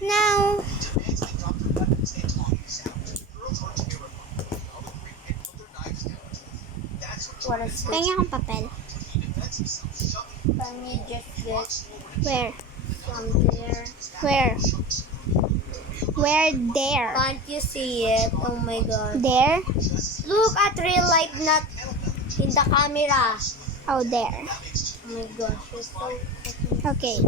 No. What is it? Tingnan akong papel. Can you just get Where? from there? Where? Where? There. Can't you see it? Oh my god. There? Look at real life, not in the camera. Oh, there. Oh my gosh, it's so Okay.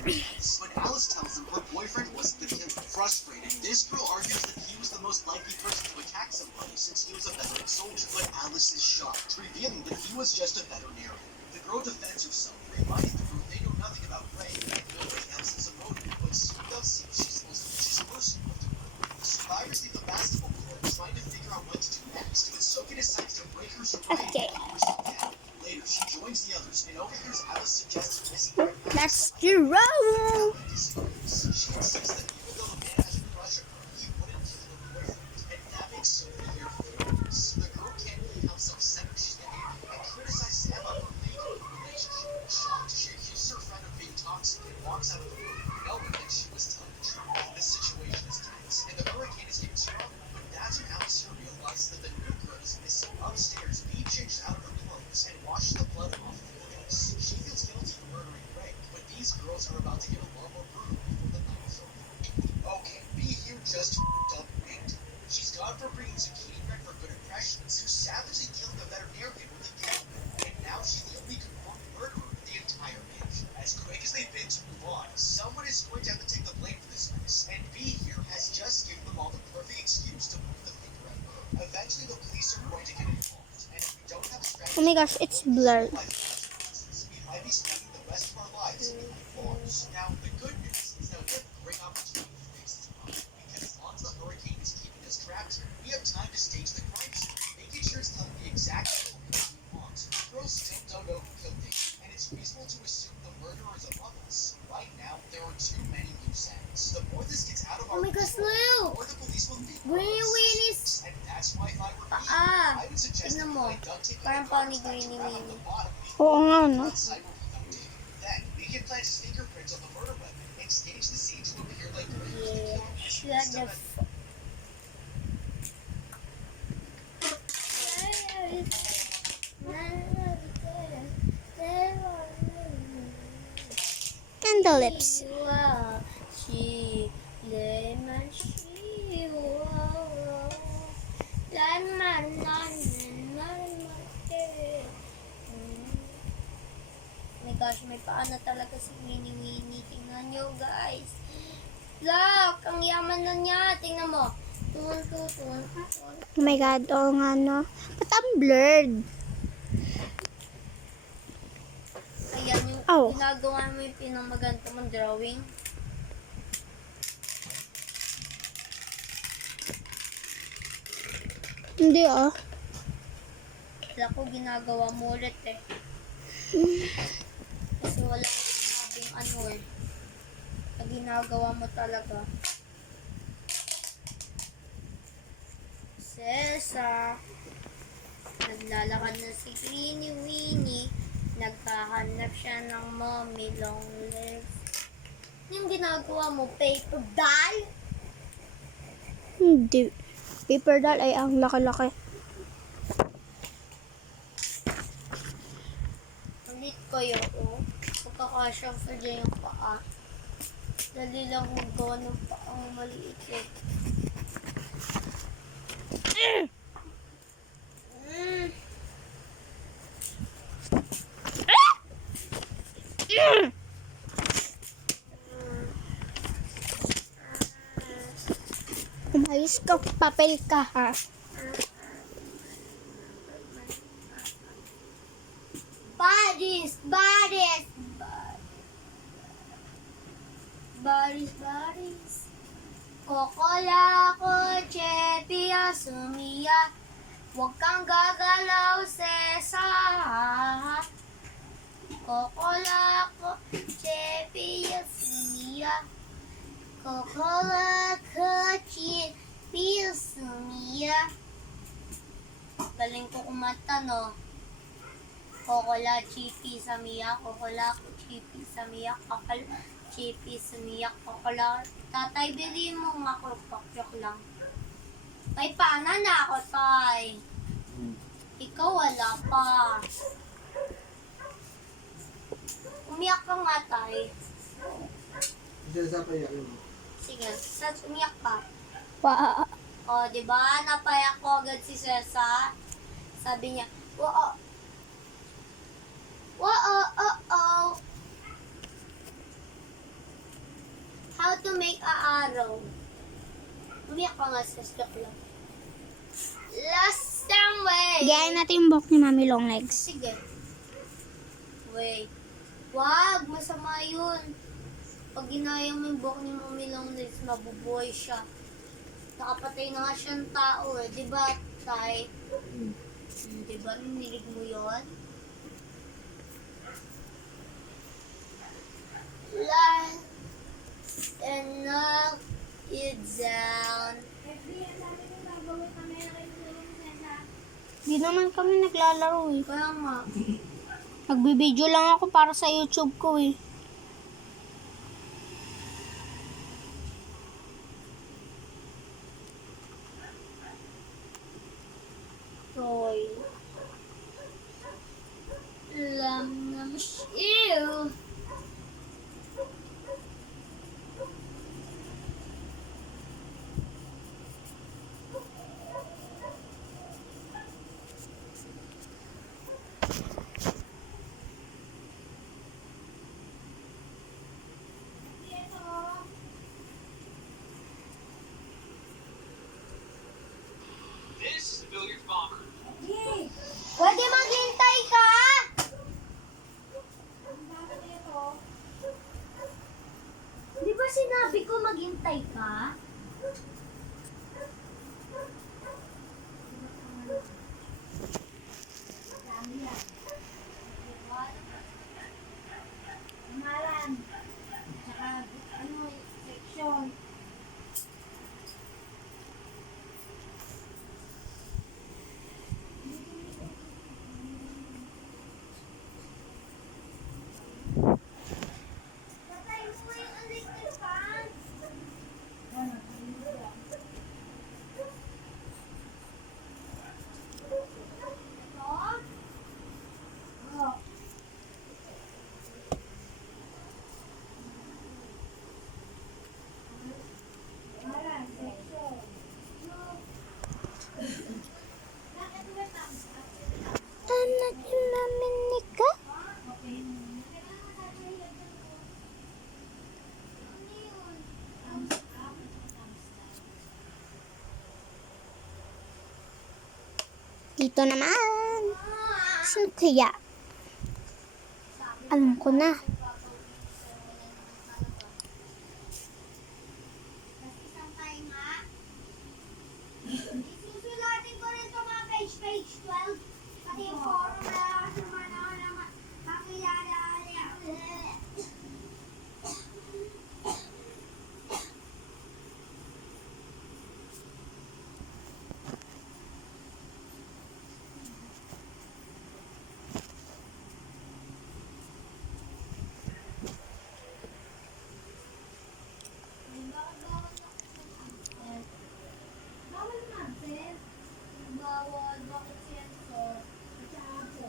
When Alice tells them her boyfriend wasn't the killer, frustrated, this girl argues that he was the most likely person to attack somebody since he was a veteran soldier. But Alice is shocked, revealing that he was just a veterinarian. The girl defends herself, reminding the group they know nothing about Ray and nobody else has a motive, but she does seem she's a person of the group. The survivors leave the basketball court trying to figure out what to do next, but Sophie decides to break her sobriety Okay. and keep herself down. Later, she joins the others and overhears Alice suggest a missing Ray. That's Jerome. She insists that even though the man has a crush on her, he wouldn't kill her boyfriend, and that makes Sophie furious. The girl can't believe how self-centered she's been and criticizes Emma for leaving the relationship. Shocked, she accuses her friend of being toxic and walks out of the room, knowing that she was telling the truth. The situation is tense, and the hurricane is getting stronger, but that's when Alice realizes that the new girl is missing upstairs, being changed out of her clothes, and washes the blood off of her face. She feels guilty for murdering Ray, but these girls are about to get a lot more brutal before the night is over. Okay, B here just up big time. She's gone for bringing zucchini bread for good impressions, who savagely killed the veterinarian with a gun, and now she's the only confirmed murderer in the entire mansion. As quick as they've been to move on, someone is going to have to take the blame for this mess, and B here has just given them all the perfect excuse to move the finger at her. Eventually, the police are going to get involved, and if we don't have strategy, Oh my gosh, it's blurred. we might be spending the rest of our lives behind bars. Now, the good news is that we have a great opportunity to fix this problem, because as long as the hurricane is keeping us trapped here, we have time to stage the crime scene, making sure it's telling the exact location we want. Girls still don't know who killed Daisy, and it's reasonable to assume the murderer is above us. Right now, there are too many loose ends. The more this gets out of our Oh my gosh, control, the look! more the police will think Winnie we're Winnie's and that's why if I were you, paa. I would suggest that Tignan you mo. like duct tape Parang the paa ni cars back to Winnie wrap up Winnie. the bottom Oo nga, no? outside will be outdated. Then, we can plant his fingerprints on the murder weapon and stage the scene to appear like Ray was the killer. Shut the f- Candle lips. My gosh, may paa na talaga si Winnie Winnie. Tingnan nyo, guys. Look, ang yaman na niya. Tingnan mo. Tun. Oh my god, oo nga, no? Ba't ang blurred? Ayan yung Oh. ginagawa mo yung pinamaganda mong drawing. Hindi, ah. Kaya ko ginagawa mo ulit eh. Kasi wala akong sinabing ano eh. Na ginagawa mo talaga. Sesa. Naglalakad na si Winnie Winnie. Naghahanap siya ng mommy long legs. Yung ginagawa mo, paper doll? Hindi. Paper doll ay ang laki-laki. Ulit kayo, oh. Pagkakasya ko dyan yung paa. Dali lang magawa ng paang maliit eh. Umayos ka, papel ka, ha? Baris! Kokola ko, Chepia, Sumiya. Huwag kang gagalaw, Sesa. Kokola ko, Chepia, Sumiya. Kokola ko, Chepia, Sumiya. Galing ko kumanta, no? Kokola, Chipi, Samiya. Kokola ko, Chipi, sumiyak kakal, Chippy sumiyak kakala. Tatay, bili mo makrupakyak lang. Ay, paano na ako, tay? Ikaw wala pa. Umiyak ka nga, tay. Sige, umiyak ka. Wa. O, di ba? Napayak ko agad si Cesar. Sabi niya, wow, wow, how to make a arrow. Umiyak ka nga, Cesar lang. Last time, wait. Gayahin natin yung buhok ni Mami Longlegs. Sige. Wait. Wag, masama yun. Pag ginaya mo yung buhok ni Mami Longlegs, mabubuhay siya. Nakapatay na nga siyang tao eh. Diba, tay? Diba, ninilig mo yun? Last and knock it down. Di naman kami naglalaro eh. Kaya nga. Nagbibideo lang ako para sa YouTube ko eh. Toy. Lam nam shield. This is the billiard bomber. Pwede maghintay ka? Di ba sinabi ko maghintay ka? Maran. Tsaka ano, section. Patay mo yung electric fan. Anak ni Mami Nika? Dito naman. Saan kaya? Alam ko na. Isusulatin ko rin ito mga page 12. Pati yung forum na makilala. Bawal na, sir. Bawal. Bakit sensor? Kasi dati?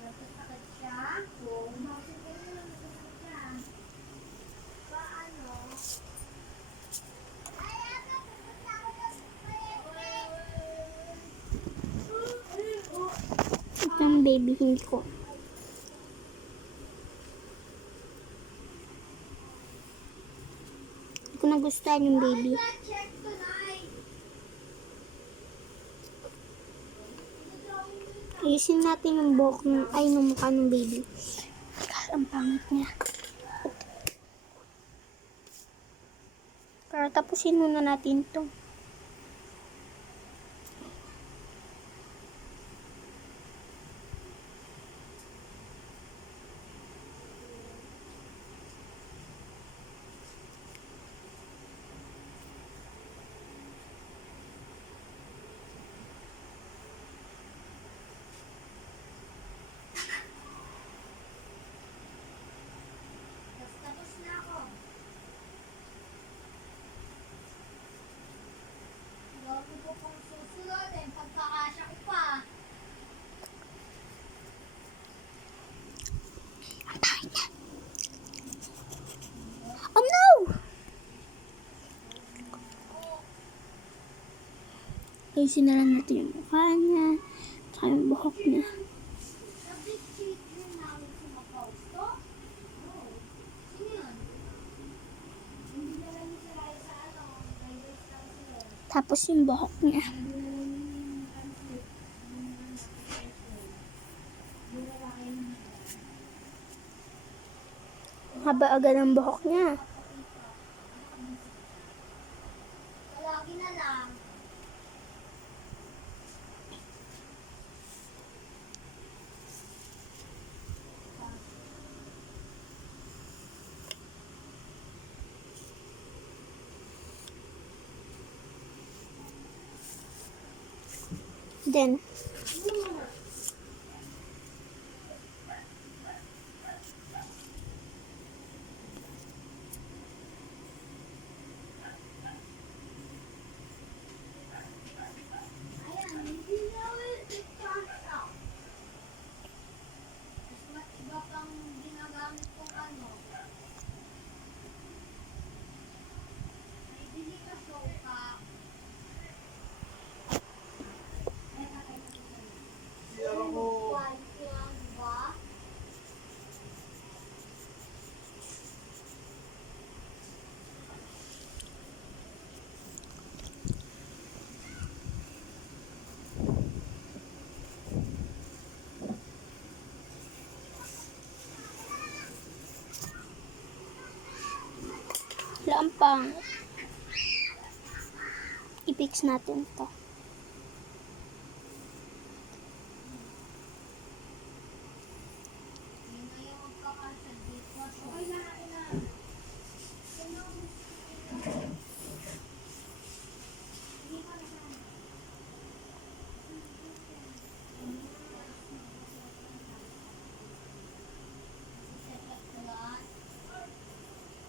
Nagkasakit siya? Oo. Bakit kaya nagkasakit siya? Paano? Ito ang baby hair ko. Hindi ko nagustuhan yung baby. Check tonight. Ayusin natin yung buhok ng, ay, ng mukha ng baby. God, ang pangit niya. Pero tapusin muna natin to. ayusin na lang natin yung mukha niya, tsaka yung buhok niya. Tapos yung buhok niya. Haba agad ang buhok niya. Lagi na lang. Then, Ayan, hindi na ulit i-charge out. Mas iba pang ginagamit kong ano. May bili ka sofa. Quality lang, diba? lampang. I-fix natin to. Yun na yung magkakasya dito. Okay na, okay na.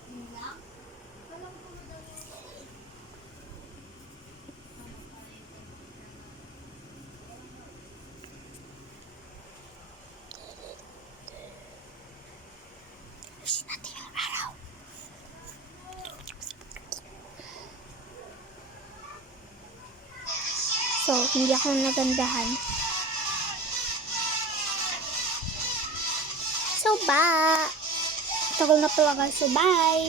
Yun lang. Walang pumunta yung Ayusin natin yung araw. So, hindi ako nagandahan. So, tagal na pala guys. So, bye!